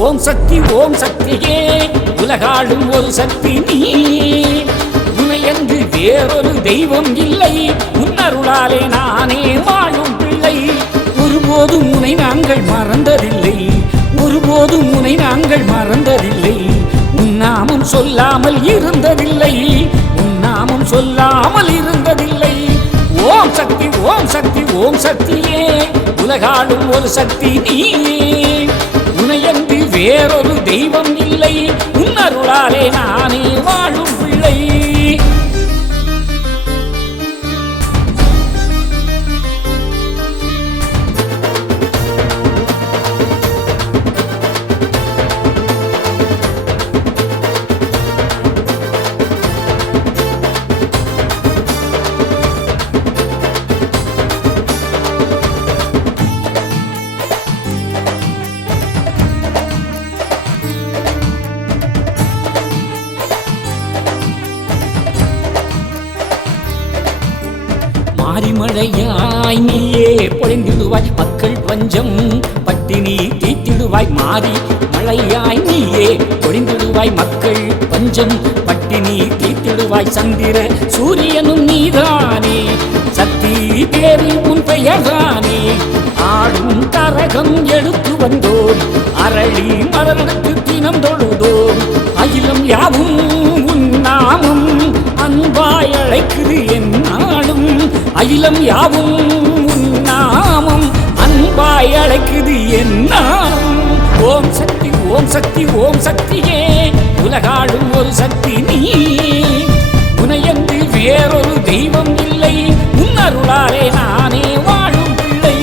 ஓம் சக்தி ஓம் சக்தியே உலகாளும் ஒரு சக்தி நீ உனையன்று வேறொரு தெய்வம் இல்லை உன்னருளாலே நானே வாழும் பிள்ளை ஒருபோதும் உனை நாங்கள் மறந்ததில்லை ஒருபோதும் உனை நாங்கள் மறந்ததில்லை உன்னாமம் சொல்லாமல் இருந்ததில்லை உன்னாமம் சொல்லாமல் இருந்ததில்லை ஓம் சக்தி ஓம் சக்தி ஓம் சக்தியே உலகாளும் ஒரு சக்தி நீ உனையன்று வேறொரு தெய்வம் இல்லை உன்னருளாலே நானே வாழும் பிள்ளை மாரிமழையாய் நீயே பொழிந்திடுவாய் மக்கள் பஞ்சம் பட்டினி தீர்த்திடுவாய் மாறி மழையாய் நீயே பொழிந்திடுவாய் மக்கள் பஞ்சம் பட்டினி தீர்த்திடுவாய் சந்திர சூரியனும் நீதானே சக்தி தேவி உன் பெயர்தானே ஆடும் கரகம் எடுத்து வந்தோம் அரளி மலர்க்கு தினம் தொழுதோம் அகிலம் யாவும் உன் நாமம் அன்பாய் அழைக்குது என்னாலும் அகிலம் யாவும் உன் நாமம் அன்பாய் அழைக்குது என்னாலும் ஓம் சக்தி ஓம் சக்தி ஓம் சக்தியே உலகாளும் ஒரு சக்தி நீ உனையன்று வேறொரு தெய்வம் இல்லை உன்னருளாலே நானே வாழும் பிள்ளை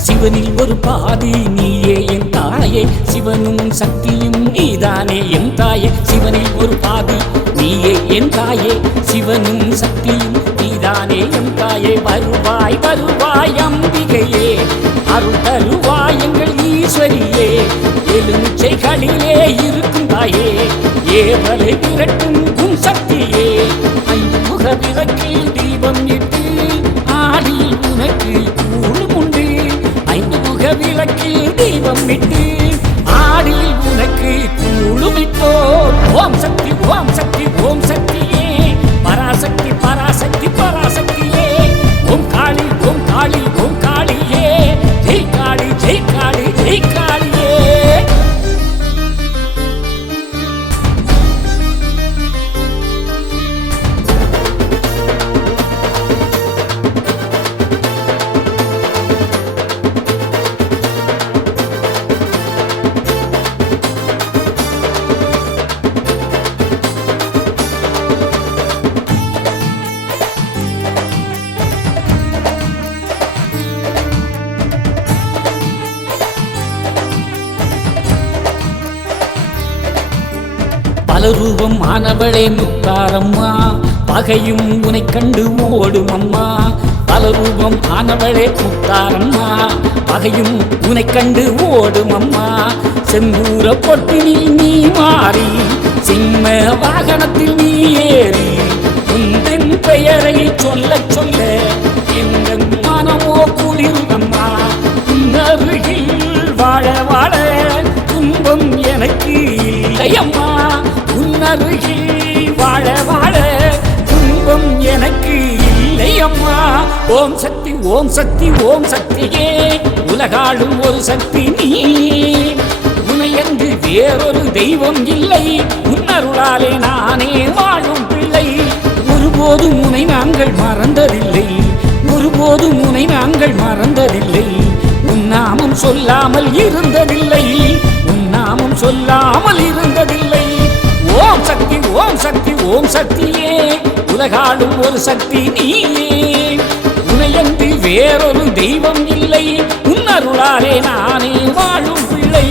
சிவனில் ஒரு பாதி நீயே என் தாயே சிவனும் சக்தியும் நீதானே என் தாயே சிவனில் ஒரு பாதி நீயே என் தாயே சிவனும் சக்தியும் நீதானே என் தாயே வருவாய் வருவாய் அம்பிகையே அருள் தருவாய் எங்கள் ஈஸ்வரியே எலுமிச்சைகளிலே இருக்கும் தாயே ஏவலை விரட்டும் உன் சக்தியே ஐமுக விளக்கில் தீபம் இட்டு ஆடியில் உனக்கு கூடும் உண்டு ஐமுக விளக்கில் தீபம் இட்டு ஆடியில் உனக்கு கூடுமிட்டோ ஓம் சக்தி ஓம் சக்தி ஓம் சக்தியே பராசக்தி பராசக்தி பராசக்தியே ஓம் காளி ஓம் காளி ஓம் காளியே ஜெய் காளி ஜெய் காளி ஜெய் காளியே பலரூபம் ஆனவளே முத்தாரம்மா பகையும் உனை கண்டு ஓடும் அம்மா பலரூபம் ஆனவளே முத்தாரம்மா பகையும் உனை கண்டு ஓடும் அம்மா செந்தூர பொட்டினில் நீ மாறி சிம்ம வாகனத்தில் நீ ஏறி உந்தன் பெயரை சொல்ல சொல்ல எந்த மனமோ குளிர்ந்தம்மா உன்னருகில் வாழ வாழ துன்பம் எனக்கு இல்லையம்மா உன்னருகில் வாழ வாழ துன்பம் எனக்கு இல்லையம்மா ஓம் சக்தி ஓம் சக்தி ஓம் சக்தியே உலகாளும் ஒரு சக்தி நீ உனையன்று வேறொரு தெய்வம் இல்லை உன்னருளாலே நானே வாழும் பிள்ளை ஒருபோதும் உனை நாங்கள் மறந்ததில்லை ஒருபோதும் உனை நாங்கள் மறந்ததில்லை உன்னாமம் சொல்லாமல் இருந்ததில்லை உன்னாமம் சொல்லாமல் இருந்ததில்லை ஓம் சக்தி ஓம் சக்தி ஓம் சக்தியே உலகாளும் ஒரு சக்தி நீயே உனையன்று வேறொரு தெய்வம் இல்லை உன்னருளாலே நானே வாழும் பிள்ளை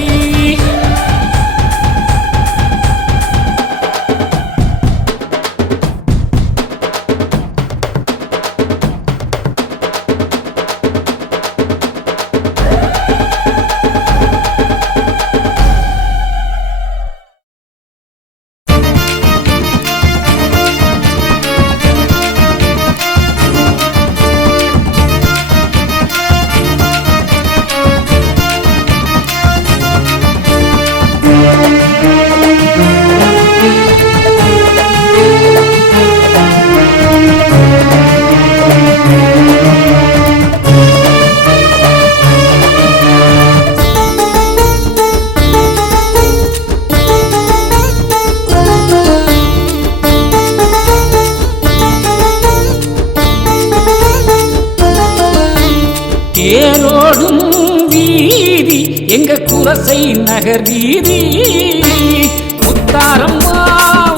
குலசை நகர் வீதி முத்தாரம்மா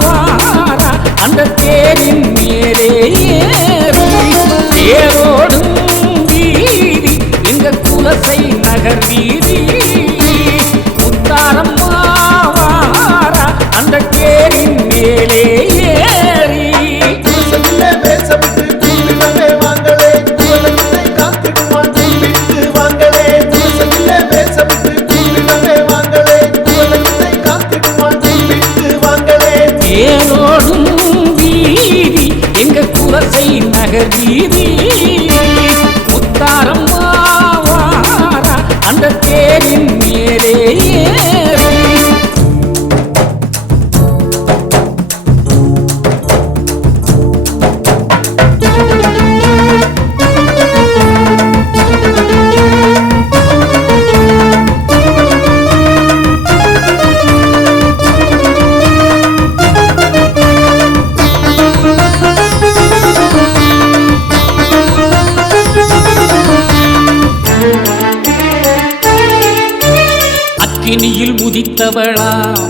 வாரா அந்த தேரின் மேலே ஏறி தேரோடும் வீதி எங்க குலசை நகர் வீதி முத்தாரம்மா வாரா அந்த தேரின் மேலே ஏறி தேரோடும் வீதி எங்க குலசை நகர் வீதி முத்தாரம்மா வாரா அந்த தேரின் மேலே ஏறி அக்கினியில் உதித்தவளாம்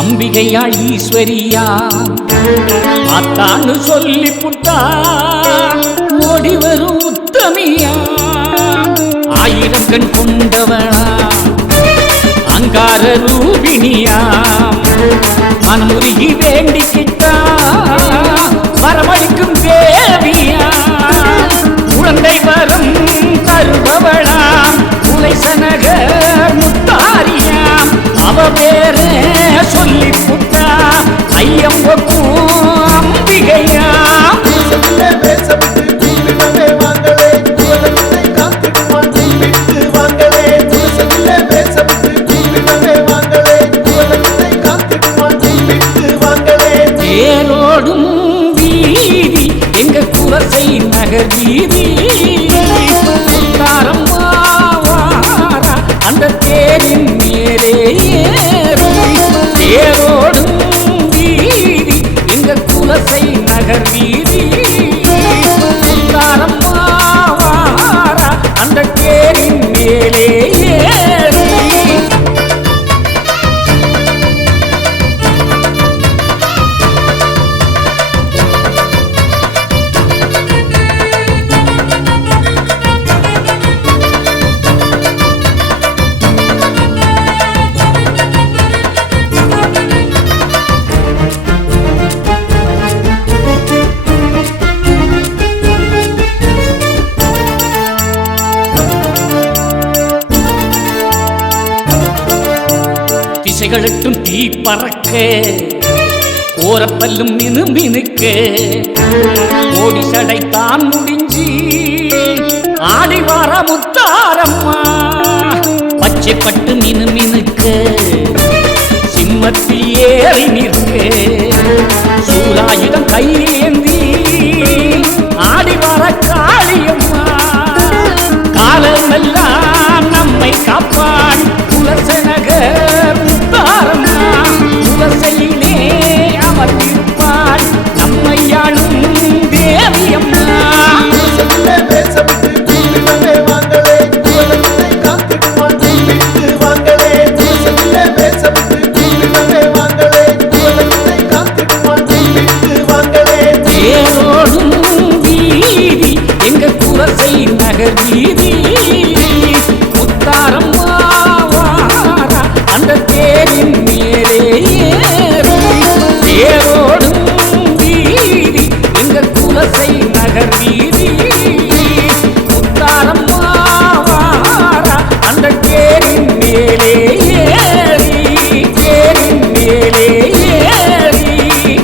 அம்பிகையாள் ஈஸ்வரியா ஆத்தான்னு சொல்லி புட்டா ஓடி வரும் உத்தமியா 1000 கண் கொண்டவளா அங்கார ரூபினியா மனமுருகி வேண்டிக்கிட்டா வரமளிக்கும் தேவியா குழந்தை வரம் தருபவளாம் குலைசனகர் முத்தாரியாம் அவ பேரே சொல்லி புட்டா ஐயம்பக்கும் அம்பிகையாம் தேரோடும் வீதி எங்க குலசை நகர் வீதி முத்தாரம்மா வாரா அந்த தேரின் மேலே ஏறி தேரோடும் வீதி எங்க குலசை நகர் வீதி முத்தாரம்மா வாரா அந்த தேரின் மேலே ஏறி திசைகளுக்கும் தீ பறக்க ஓரப்பல்லும் மினுமினுக்க ஓடி சடைத்தான் முடிஞ்சி ஆடி வார முத்தாரம்மா பச்சை பட்டு மினுமினுக்க சிம்மத்தில் ஏறி நிற்க சூலாயுதம் கையேந்தி ஆடி வார காளியம்மா காலமெல்லாம் நம்மை காப்பான் குலசனகர் முத்தாரம்மா குலசையிலே அமர்ந்திருப்பாள் நம்மையாளும் தேவியம்மா தேரோடும் வீதி எங்க குலசை நகர் வீதி முத்தாரம்மா வாரா அந்த தேரின் மேலே ஏறி தேரோடும் வீதி எங்க குலசை நகர் வீதி முத்தாரம்மா வாரா அந்த தேரின் மேலே ஏறி தேரின் மேலே ஏறி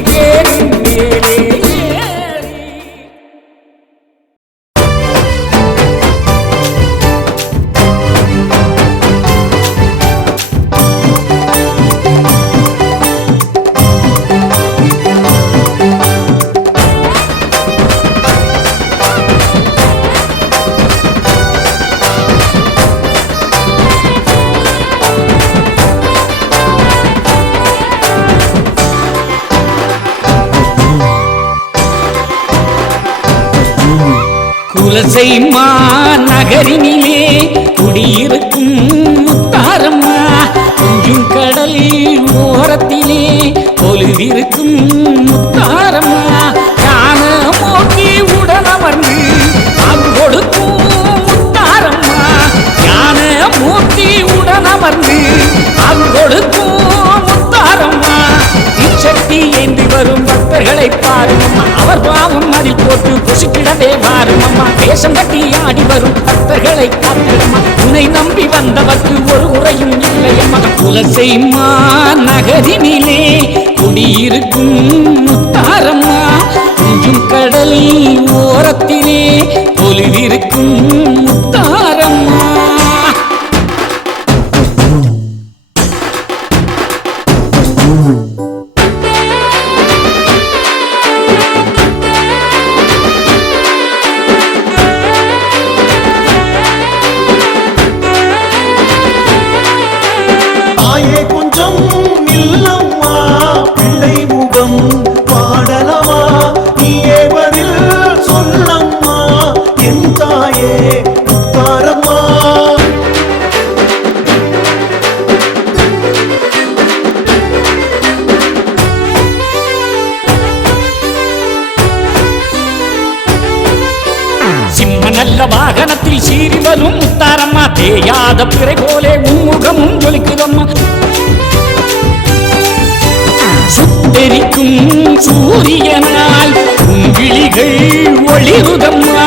தேரின் மேலே ஏறி குலசை மாநகரினிலே குடியிருக்கும் முத்தாரம்மா கொஞ்சும் கடல் ஓரத்திலே பொழுதிருக்கும் முத்தாரம்மா ஞான மூர்த்தி உடனமர்ந்து அருள் கொடுக்கும் முத்தாரம்மா ஞான மூர்த்தி உடனமர்ந்து அருள் கொடுக்கும் முத்தாரம்மா இச்சக்தி ஏந்தி வரும் பக்தர்களை பாருமம்மா அவர் பாவம் அதில் போட்டு பொசுக்கிடவே வாருமம்மா வேஷம் கட்டி ஆடி வரும் பக்தர்களை காத்திடம்மா உன்னை நம்பி வந்தவர்க்கு ஒரு உரையும் இல்லையம்மா குலசைமா நகரினிலே குடியிருக்கும் முத்தாரம்மா கொஞ்சும் கடல் ஓரத்திலே பொலிவிருக்கும் முத்தாரம்மா நல்ல வாகனத்தில் சீறி வரும் முத்தாரம்மா தேயாத பிறை போலே உன்முகமும் ஜொலிக்குதம்மா சுட்டெரிக்கும் சூரியனாய் உங்கிளிகள் ஒளிருதம்மா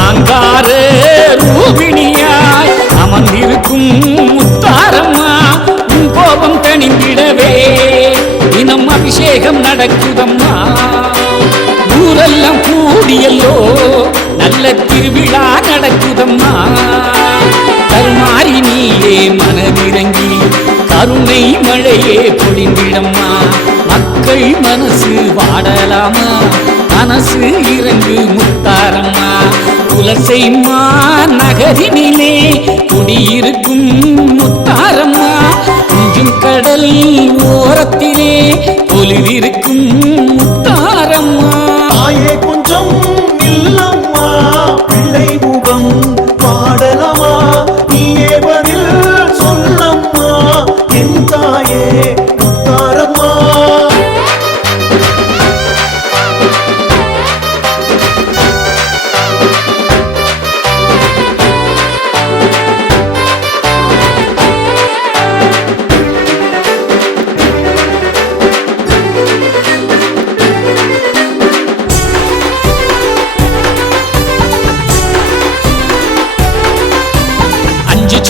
ஆங்கார ரூபிணியாய் அமர்ந்திருக்கும் முத்தாரம்மா உன் கோபம் தணிந்திடவே தினம் அபிஷேகம் நடக்குதம்மா ஊரெல்லாம் கூடியல்லோ நல்ல திருவிழா நடக்குதம்மா கருமாறி நீயே மனதிறங்கி கருணை மழையே பொழிந்திடம்மா மக்கள் மனசு வாடலாமா மனசு இறங்கு முத்தாரம்மா குலசைமா நகரினிலே குடியிருக்கும் முத்தாரம்மா கொஞ்சும் கடல் ஓரத்திலே பொலிவிருக்கும் முத்தாரம்மா தாயே கொஞ்சம் இல்லம்மா பிள்ளை முகம் பாடலமா நீயே பதில் சொல்லம்மா என் தாயே முத்தாரம்மா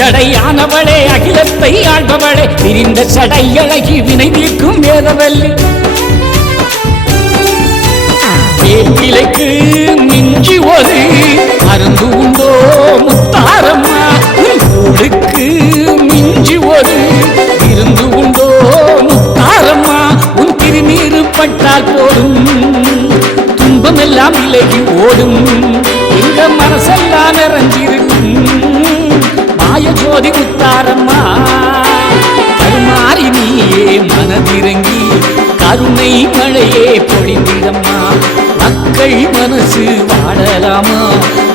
சடையானவளே அகிலத்தை ஆள்பவளே பிரிந்த சடை அழகி வினை தீர்க்கும் வேதவல்லி வேப்பிலைக்கு மிஞ்சி ஒரு மருந்து உண்டோ முத்தாரம்மா ஊருக்கு மிஞ்சி ஒரு விருந்து உண்டோ முத்தாரம்மா உன் திருநீரு பட்டால் போடும் துன்பமெல்லாம் விலகி ஓடும் எங்க மனசெல்லாம் நிறைஞ்சிருக்கும் ஜோதி முத்தாரம்மா கருமாறி நீயே மனதிறங்கி கருணை மழையே பொழிந்திடம்மா மக்கள் மனசு வாடலாமா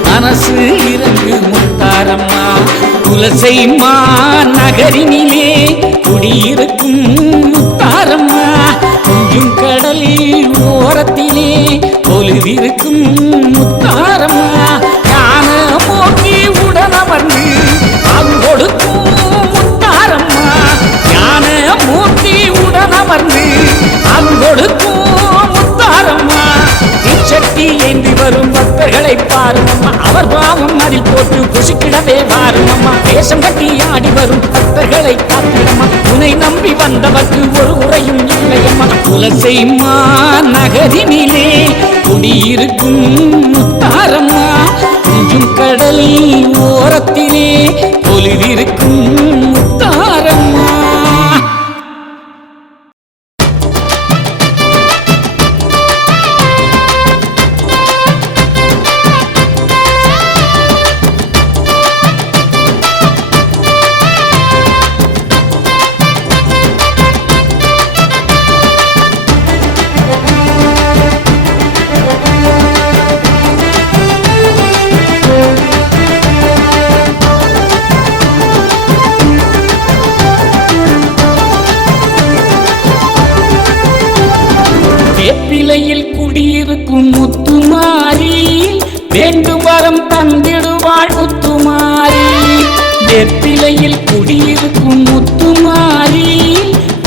மனசு இறங்கு முத்தாரம்மா குலசைமா நகரினிலே குடியிருக்கும் முத்தாரம்மா கொஞ்சும் கடல் ஓரத்திலே பொலிவிருக்கும் முத்தாரம்மா ஞான மூர்த்தி உடனமர்ந்து அருள் கொடுக்கும் முத்தாரம்மா ஞான மூர்த்தி உடனமர்ந்து அருள் கொடுக்கும் முத்தாரம்மா இச்சக்தி ஏந்தி வரும் பக்தர்களை பாருமம்மா அவர் பாவம் அதில் போட்டு பொசுக்கிடவே வாருமம்மா வேஷம் கட்டி ஆடி வரும் பக்தர்களை காத்திடம்மா உன்னை நம்பி வந்தவர்க்கு ஒரு உரையும் இல்லையம்மா குலசைமா நகரினிலே குடியிருக்கும் முத்தாரம்மா கொஞ்சும் கடல் ஓரத்திலே பொலிவிருக்கும் முத்தாரம்மா வேப்பிலையில் குடியிருக்கும் முத்துமாரி வேண்டும் வரம் தந்திடுவாள் முத்துமாரி. வேப்பிலையில் குடியிருக்கும் முத்துமாரி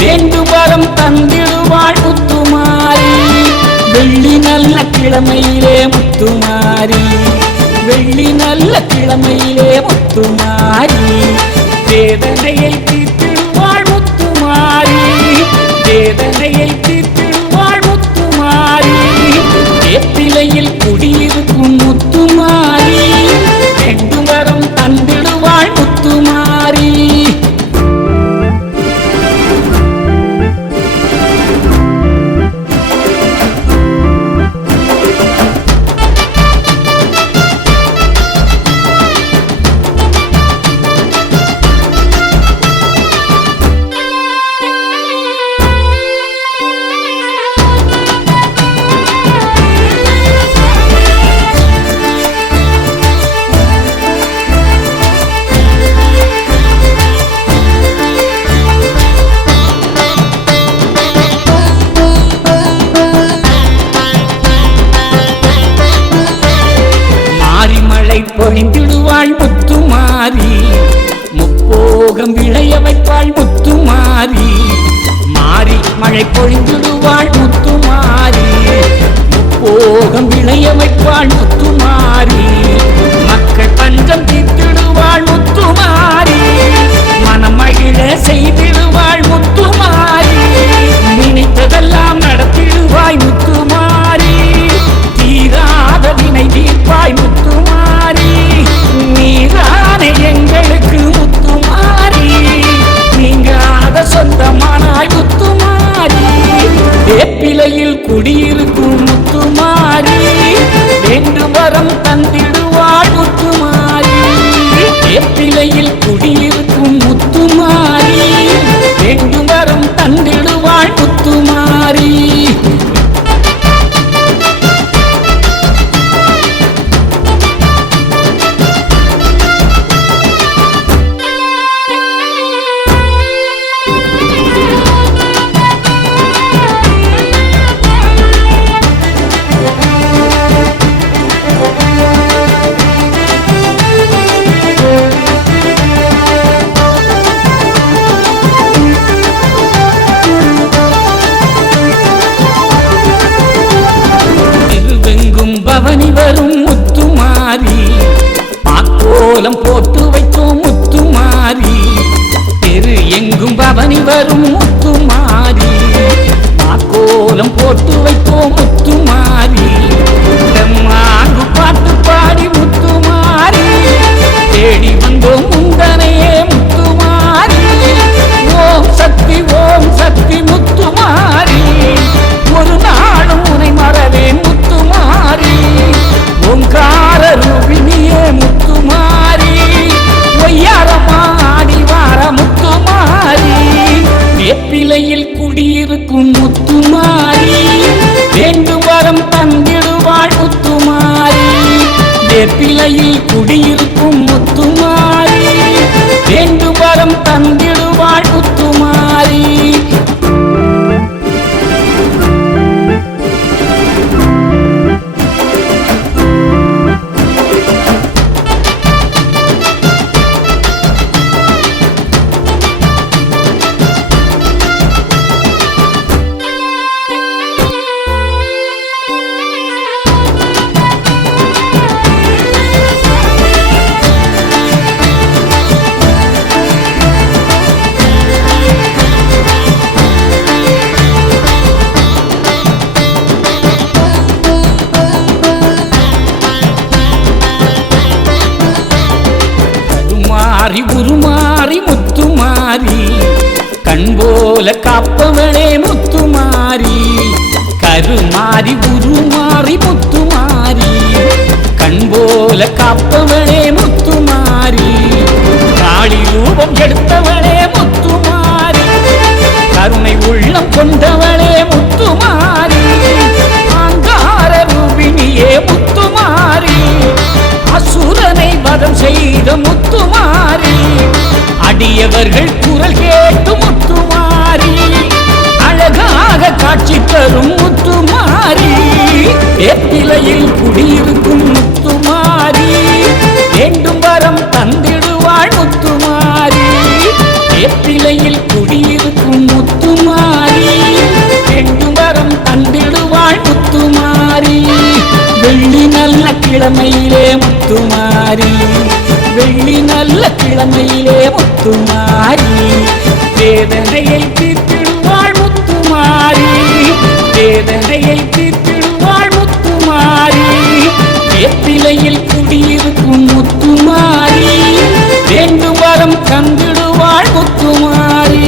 வேண்டும் வரம் தந்திடுவாள் முத்துமாரி. வெள்ளி நல்ல கிழமையிலே முத்துமாரி, வெள்ளி நல்ல கிழமையிலே முத்துமாரி. வேதனையை தீர்த்திடுவாள் முத்துமாரி, வேதனையை தீர்த்திடுவாள் முத்துமாரி. வேப்பிலையில் குடியிருக்கும் முத்துமாரி வேண்டும் வரம் தந்திடுவாள் முத்துமாரி. பொழிந்திடுவாள் முத்துமாரி, முப்போகம் விளைய வைப்பாள் முத்துமாரி. மாறி மழை பொழிந்திடுவாள் முத்துமாரி, முப்போகம் விளைய வைப்பாள் முத்துமாரி. மக்கள் பஞ்சம் தீர்த்திடுவாள் முத்துமாரி, மனமகிழ செய்திடுவாள் முத்துமாரி. நினைத்ததெல்லாம் நடத்திடுவாய் முத்துமாரி, தீராத வினை தீர்ப்பாய் முத்துமாரி. நீதானே எங்களுக்கு முத்துமாரி, நீங்காத சொந்தமானாய் முத்துமாரி. வேப்பிலையில் குடியிருக்கும் முத்துமாரி வேண்டும் வரம் தந்திடுவாள் முத்துமாரி. வேப்பிலையில் குடியிருக்கும் முத்துமாரி வேண்டும் வரம் தந்திடுவாள் முத்துமாரி. பவனி வரும் முத்துமாரி, பாக்கோலம் போட்டு வைத்தோம் முத்துமாரி. தெரு எங்கும் பவனி வரும் முத்துமாரி, பாக்கோலம் போட்டு வைத்தோம் முத்துமாரி. மாங்கு பாட்டு பாடி முத்துமாரி தேடி வந்தோம் முந்தனையே முத்துமாரி. ஓம் சக்தி முத்துமாரி, ஒரு நாளும் உனை மறவேன் முத்துமாரி. ஓங்கார ரூபினியே முத்துமாரி, ஒய்யாரமாடி வார முத்துமாரி. வேப்பிலையில் குடியிருக்கும் முத்துமாரி வேண்டும் வரம் தந்திடுவாள் முத்துமாரி. வேப்பிலையில் குடியிருக்கும் முத்துமாரி வேண்டும் வரம் தந்திடுவாள் முத்துமாரி. உருமாறி முத்துமாரி, கண் போல காப்பவளே முத்துமாரி. கருமாறி உருமாறி முத்துமாரி, கண் போல காப்பவளே முத்துமாரி. காளி ரூபம் எடுத்தவளே முத்துமாரி, கருணை உள்ளம் கொண்டவளே முத்துமாரி. ஆங்கார ரூபினியே முத்துமாரி, அசுரனை வதம் செய்த முத்துமாரி. அடியவர்கள் குரல் கேட்டு முத்துமாரி, அழகாக காட்சி தரும் முத்துமாரி. வேப்பிலையில் குடியிருக்கும் முத்துமாரி வேண்டும் வரம் தந்திடுவாள் முத்துமாரி வேப்பிலையில் குடியிருக்கும் முத்துமாரி வேண்டும் வரம் தந்திடுவாள் முத்துமாரி வெள்ளி நல்ல கிழமையிலே முத்துமாரி வெள்ளி நல்ல கிழமையிலே முத்துமாரி வேதனையை தீர்த்திடுவாள் முத்துமாரி வேதனையை தீர்த்திடுவாள் முத்துமாரி வேப்பிலையில் குடியிருக்கும் முத்துமாரி வேண்டும் வரம் தந்திடுவாள் முத்துமாரி.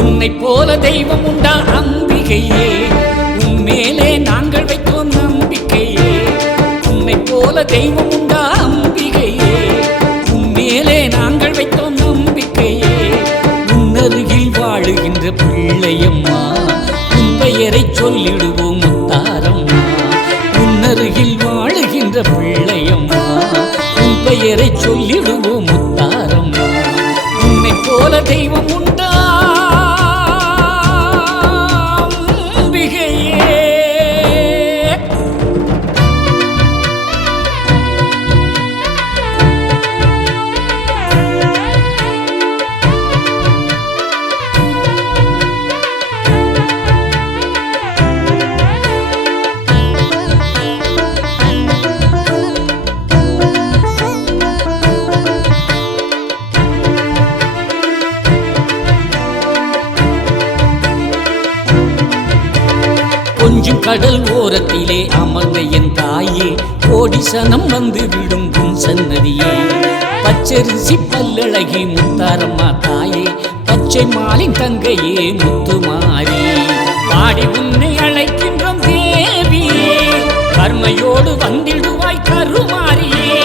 உன்னை போல தெய்வம் உண்டா அம்பிகையே உன்மேலே நாங்கள் வைத்தோம் நம்பிக்கையே உன்னை போல தெய்வம் உண்டா அம்பிகையே உன்மேலே நாங்கள் வைத்தோம் நம்பிக்கையே உன்னருகில் வாழுகின்ற பிள்ளையம்மா உன் பெயரை சொல்லிடுவோம் முத்தாரம்மா உன்னருகில் வாழுகின்ற பிள்ளையம்மா உன் பெயரை சொல்லிடுவோம் முத்தாரம்மா உன்னை போல தெய்வம் உண்டா கொஞ்சம் கடல் ஓரத்திலே அமர்ந்த என் தாயே கோடி சனம் வந்து விடும் உன் சன்னதியே பச்சரிசி பல்லழகி முத்தாரம்மா தாயே பச்சை மாலின் தங்கையே முத்துமாரி பாடி உன்னை அழைக்கின்றோம் தேவியே கருணையோடு வந்திடுவாய் கருமாரியே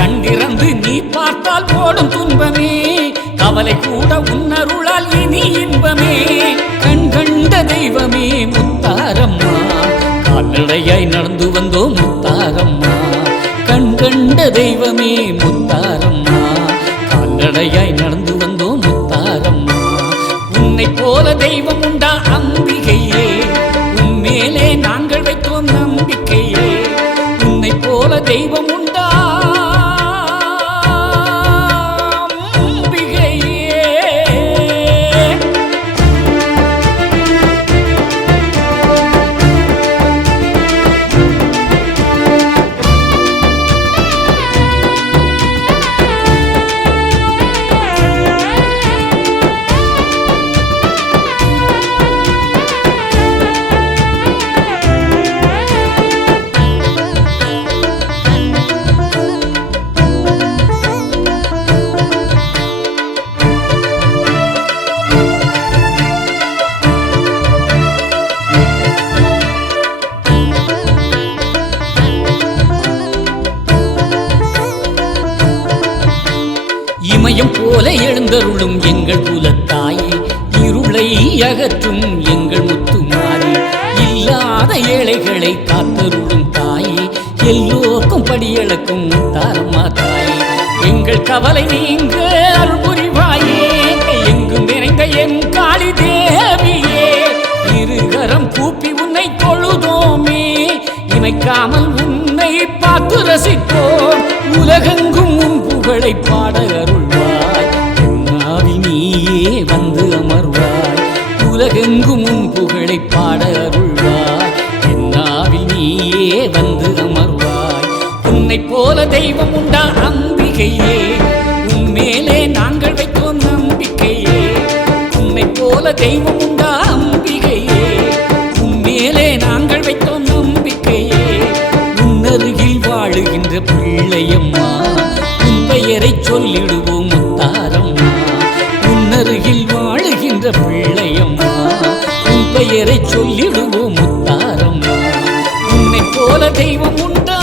கண்டிறந்து நீ பார்த்தால் போடும் துன்பமே கவலை கூட உன்னருளால் இனி இன்பமே கண் கண்ட தெய்வமே முத்தாரம்மா கால்நடையாய் நடந்து வந்தோம் முத்தாரம்மா கண் கண்ட தெய்வமே முத்தாரம்மா கால்நடையாய் நடந்து வந்தோம் முத்தாரம்மா உன்னை போல தெய்வம் உண்டா அம்பிகையே உன்மேலே நாங்கள் வைத்தோம் நம்பிக்கையே உன்னை போல தெய்வம் உண்டா இமயம் போல எழுந்தருளும் எங்கள் குலத்தாயே இருளை அகற்றும் எங்கள் முத்துமாரி இல்லாத ஏழைகளை காத்தருளும் தாயே எல்லோருக்கும் படியளக்கும் முத்தாரம்மா தாயே எங்கள் கவலை நீங்க அருள் புரிவாயே எங்கும் நிறைந்த என் காளி தேவியே இருகரம் கூப்பி உன்னை தொழுதோமே இமைக்காமல் உன்னை பார்த்து ரசித்தோம் உலகெங்கும் உன் புகழை பாட அருள்வாய் என்னாவில் நீயே வந்து அமர்வாய் உலகெங்கும் உன் புகழை பாட அருள்வாய் என்னாவில் நீயே வந்து அமர்வாய் உன்னை போல தெய்வம் உண்டா அம்பிகையே உன்மேலே நாங்கள் வைத்தோம் நம்பிக்கையே உன்னை போல தெய்வம் உண்டா என்ற பிள்ளையம்மா பெயரை சொல்லிடுவோம் முத்தாரம்மா. உன்னை போல தெய்வம் உண்டா